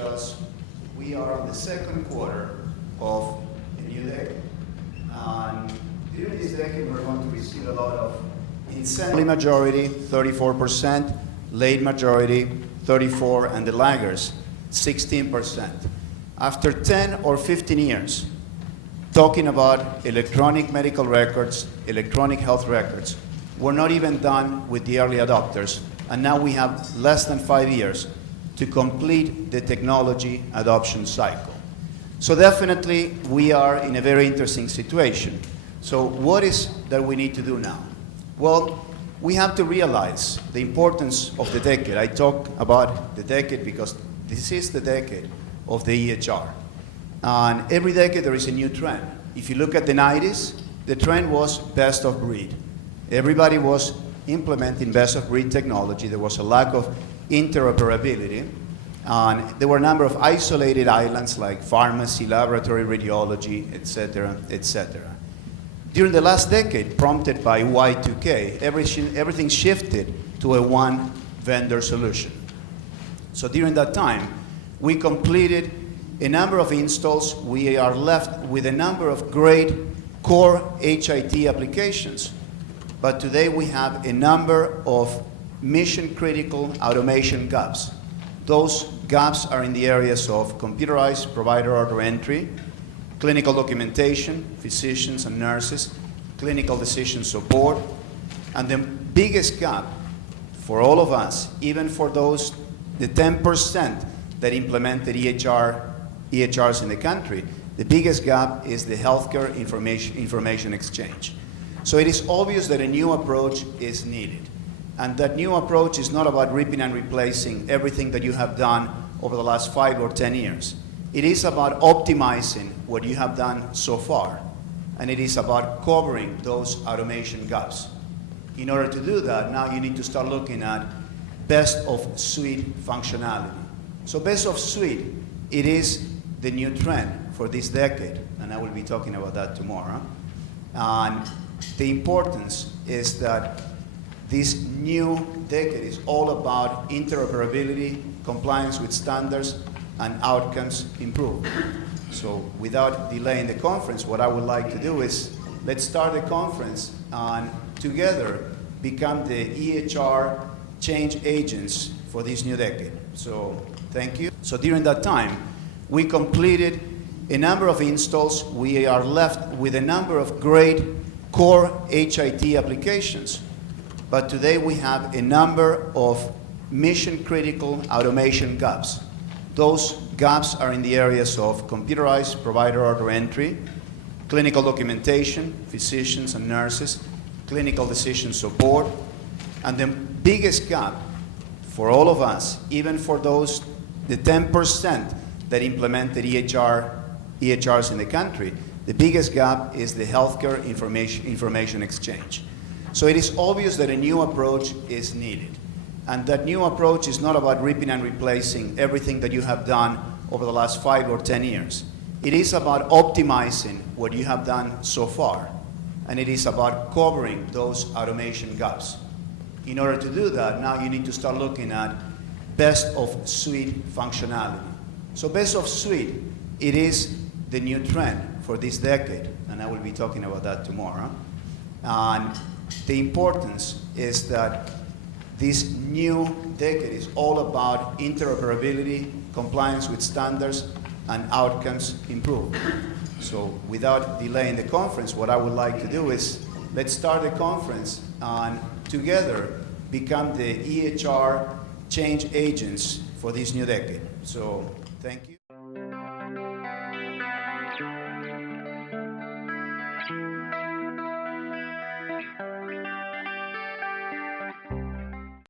because we are on the second quarter of a new decade. And during this decade, we're going to receive a lot of incentive. Early majority, 34%, late majority, 34%, and the laggers, 16%. After 10 or 15 years, talking about electronic medical records, electronic health records, we're not even done with the early adopters, and now we have less than 5 years to complete the technology adoption cycle. So definitely, we are in a very interesting situation. So what is that we need to do now? Well, we have to realize the importance of the decade. I talk about the decade because this is the decade of the EHR. And every decade there is a new trend. If you look at the 90s, the trend was best of breed. Everybody was implementing best of breed technology. There was a lack of interoperability. And there were a number of isolated islands like pharmacy, laboratory, radiology, et cetera, et cetera. During the last decade, prompted by Y2K, everything shifted to a one vendor solution. So during that time, we completed a number of installs. We are left with a number of great core HIT applications. But today we have a number of mission-critical automation gaps. Those gaps are in the areas of computerized provider order entry, clinical documentation, physicians and nurses, clinical decision support, and the biggest gap for all of us, even for those, the 10% that implemented EHRs in the country, the biggest gap is the healthcare information exchange. So it is obvious that a new approach is needed. And that new approach is not about ripping and replacing everything that you have done over the last 5 or 10 years. It is about optimizing what you have done so far. And it is about covering those automation gaps. In order to do that, now you need to start looking at best of suite functionality. So best of suite, it is the new trend for this decade. And I will be talking about that tomorrow. And the importance is that this new decade is all about interoperability, compliance with standards, and outcomes improvement. So without delaying the conference, what I would like to do is let's start the conference and together become the EHR change agents for this new decade. So thank you. So during that time, we completed a number of installs. We are left with a number of great core HIT applications. But today we have a number of mission-critical automation gaps. Those gaps are in the areas of computerized provider order entry, clinical documentation, physicians and nurses, clinical decision support, and the biggest gap for all of us, even for those, the 10% that implemented EHRs in the country, the biggest gap is the healthcare information exchange. So it is obvious that a new approach is needed. And that new approach is not about ripping and replacing everything that you have done over the last 5 or 10 years. It is about optimizing what you have done so far. And it is about covering those automation gaps. In order to do that, now you need to start looking at best of suite functionality. So best of suite, it is the new trend for this decade. And I will be talking about that tomorrow. And the importance is that this new decade is all about interoperability, compliance with standards, and outcomes improvement. So without delaying the conference, what I would like to do is let's start the conference and together become the EHR change agents for this new decade. So thank you.